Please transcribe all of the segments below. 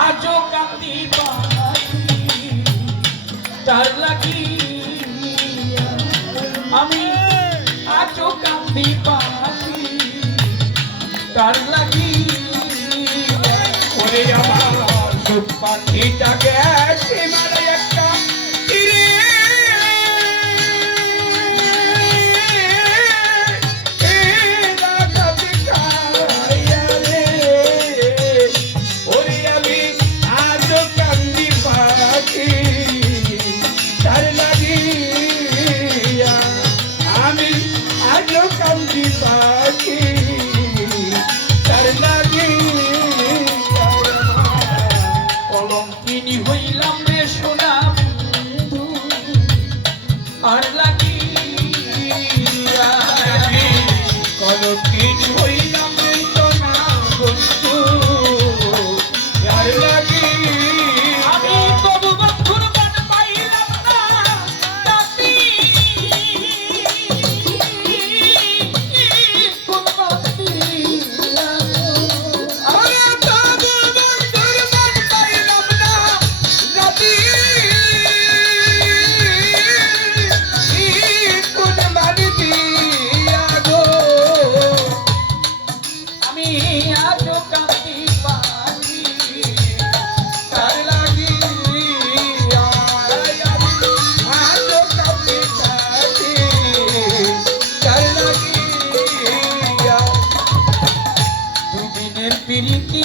আজো কান্দি পাখি তার লাগি আমি আজো কান্দি পাখি তার লাগি ওরে আমার সুখ পাখিটা গেছে মানে একটা তীরে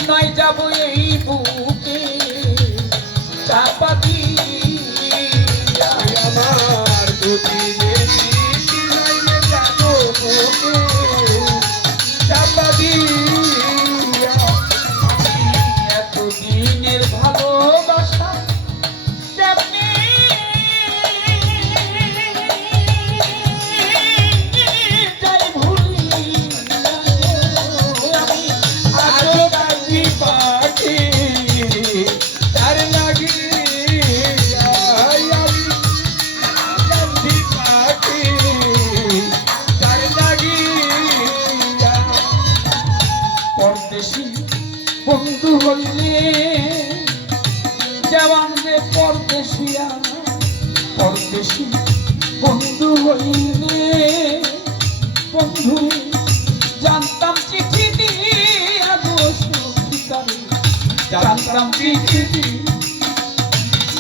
নয় যাব এই বুকে চাপা দিয়া আমার দুদিনের নইলে যাব বুকে চাপা দিয়া এতদিনের ভালোবাসা কেমনে যাই ভুলি আমি আজো পাখি তার লাগি কান্দি পাখি তার লাগি পরদেশি বন্ধু হইলে জওয়ান রে পরদেশিয়া পরদেশি বন্ধু হইলে বন্ধু জানতাম চিঠি দিয়া জানতাম চিঠি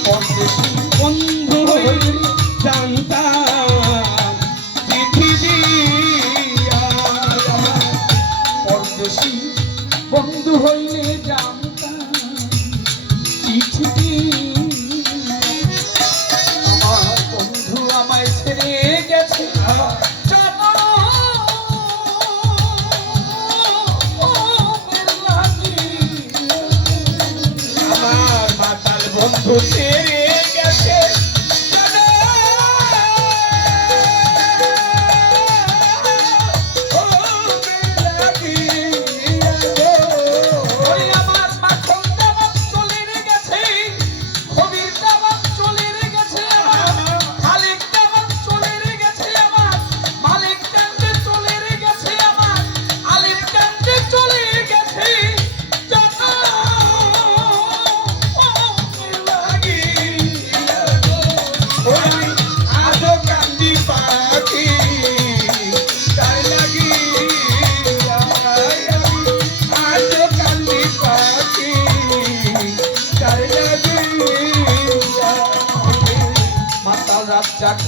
পরদেশি বন্ধু হইলে জানতাম চিঠি দিয়া পরদেশি বন্ধু হইলে জানতাম চিঠি আমার বন্ধু আমায় ছেড়ে গেছে বন্ধু ছেড়ে গেছে আমার মাখন দাবান চলে গেছে কবির দাবান চলে গেছে আমার মালিক দাবান চলে গেছে আমার মালিক কান্দে চলে গেছে আমার আলিম কান্দে চলে গেছে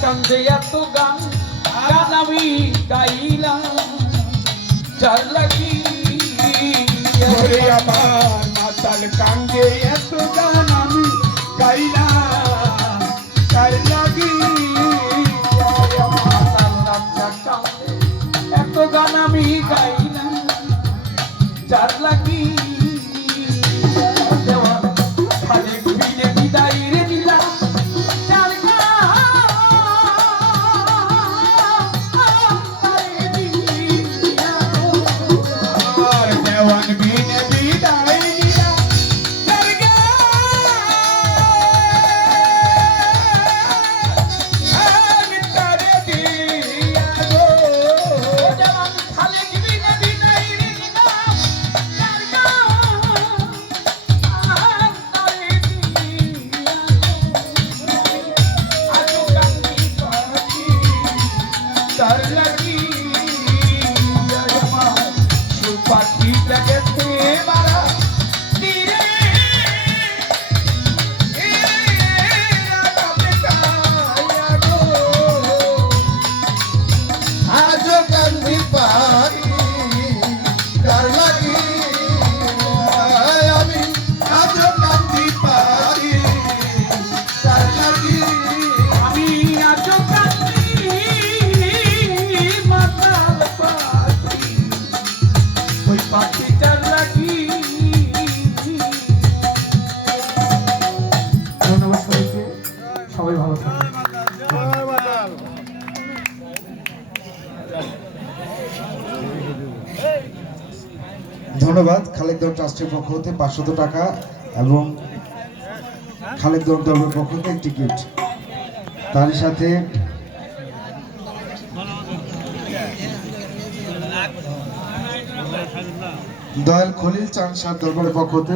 কান্দে এত গান গান আমি গাইলাম যার লাগি আমার মাতাল কান্দে এত গান আমি গাইলাম যার লাগি কান্দে এত গান আমি গাইলাম যার লাগি তার লাগি আমার সুপাখিটা গেছে মারা তীরে আজ কান্দি পারি তার লাগি আমি আজ কান্দি পারি তার লাগি আমি আজ কান্দি মাতাল পাখি ওই পাখিটার লাগি। ধন্যবাদ সবাইকে, সবাই ভালো থাকবেন। ধন্যবাদ খালেক দেওয়ান ট্রাস্টের পক্ষ হতে 500 টাকা এবং খালেক দেওয়ান দলের পক্ষ থেকে একটি গিফট। তার সাথে দয়াল খলিল চাঁদ শাহ দরবারের পক্ষ হতে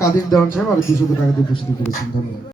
কাদির দেওয়ান সাহেব আর 200 টাকা দিয়ে পুরস্কৃত করেছেন। ধন্যবাদ।